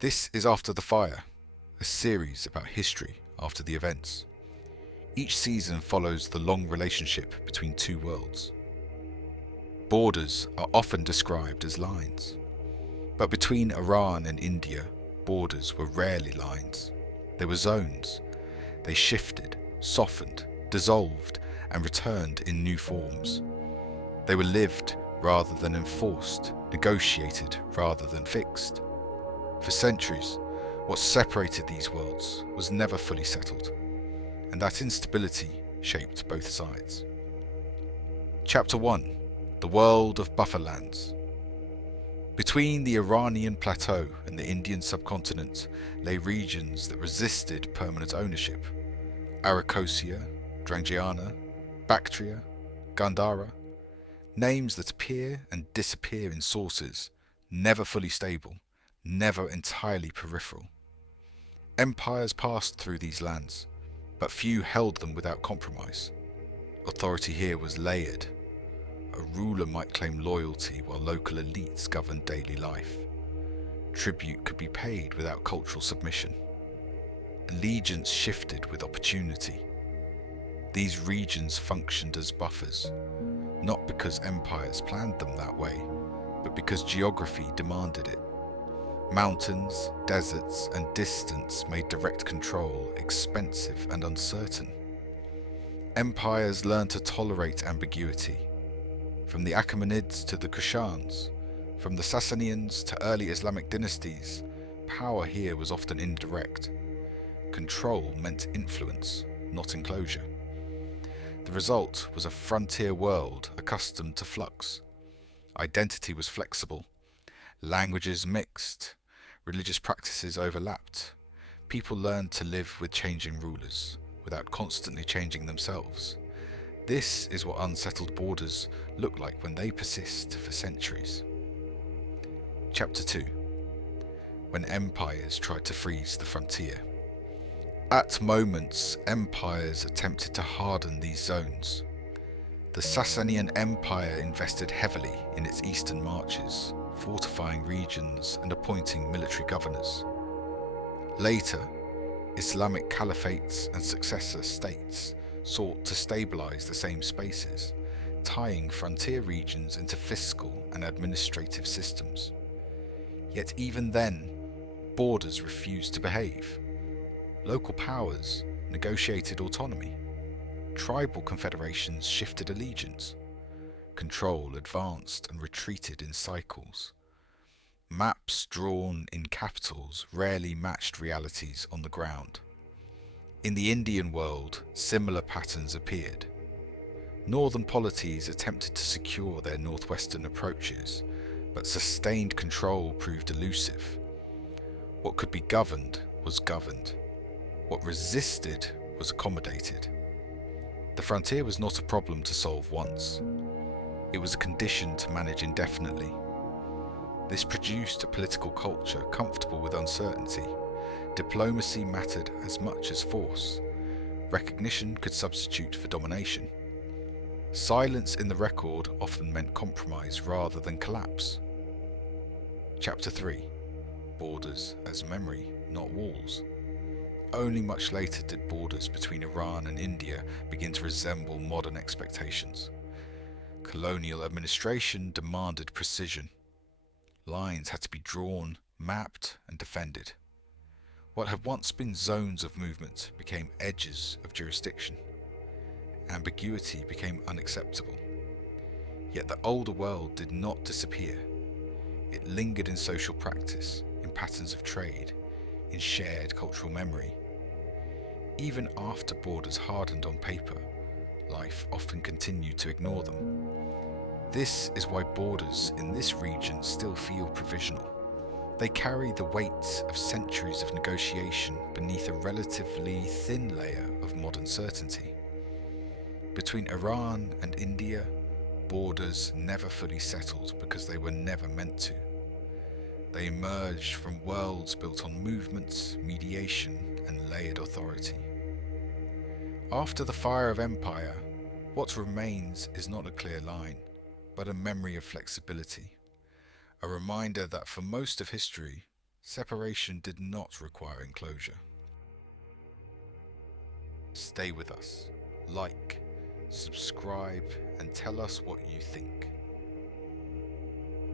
This is After the Fire, a series about history after the events. Each season follows the long relationship between two worlds. Borders are often described as lines, but between Iran and India, borders were rarely lines. They were zones. They shifted, softened, dissolved, and returned in new forms. They were lived rather than enforced, negotiated rather than fixed. For centuries, what separated these worlds was never fully settled, and that instability shaped both sides. Chapter 1: The World of Bufferlands. Between the Iranian plateau and the Indian subcontinent lay regions that resisted permanent ownership. Arachosia, Drangiana, Bactria, Gandhara, names that appear and disappear in sources, never fully stable, never entirely peripheral. Empires passed through these lands, but few held them without compromise. Authority here was layered. A ruler might claim loyalty while local elites governed daily life. Tribute could be paid without cultural submission. Allegiance shifted with opportunity. These regions functioned as buffers, not because empires planned them that way, but because geography demanded it. Mountains, deserts, and distance made direct control expensive and uncertain. Empires learned to tolerate ambiguity. From the Achaemenids to the Kushans, from the Sassanians to early Islamic dynasties, power here was often indirect. Control meant influence, not enclosure. The result was a frontier world accustomed to flux. Identity was flexible. Languages mixed. Religious practices overlapped. People learned to live with changing rulers, without constantly changing themselves. This is what unsettled borders look like when they persist for centuries. Chapter 2: When empires tried to freeze the frontier. At moments, empires attempted to harden these zones. The Sassanian Empire invested heavily in its eastern marches, fortifying regions and appointing military governors. Later, Islamic caliphates and successor states sought to stabilize the same spaces, tying frontier regions into fiscal and administrative systems. Yet even then, borders refused to behave. Local powers negotiated autonomy. Tribal confederations shifted allegiance. Control advanced and retreated in cycles. Maps drawn in capitals rarely matched realities on the ground. In the Indian world, similar patterns appeared. Northern polities attempted to secure their northwestern approaches, but sustained control proved elusive. What could be governed was governed. What resisted was accommodated. The frontier was not a problem to solve once. It was a condition to manage indefinitely. This produced a political culture comfortable with uncertainty. Diplomacy mattered as much as force. Recognition could substitute for domination. Silence in the record often meant compromise rather than collapse. Chapter 3: Borders as memory, not walls. Only much later did borders between Iran and India begin to resemble modern expectations. Colonial administration demanded precision. Lines had to be drawn, mapped, and defended. What had once been zones of movement became edges of jurisdiction. Ambiguity became unacceptable. Yet the older world did not disappear. It lingered in social practice, in patterns of trade, in shared cultural memory. Even after borders hardened on paper, life often continued to ignore them. This is why borders in this region still feel provisional. They carry the weight of centuries of negotiation beneath a relatively thin layer of modern certainty. Between Iran and India, borders never fully settled because they were never meant to. They emerged from worlds built on movements, mediation, and layered authority. After the fire of empire, what remains is not a clear line, but a memory of flexibility, a reminder that for most of history, Separation did not require enclosure. Stay with us, like, subscribe, and tell us what you think.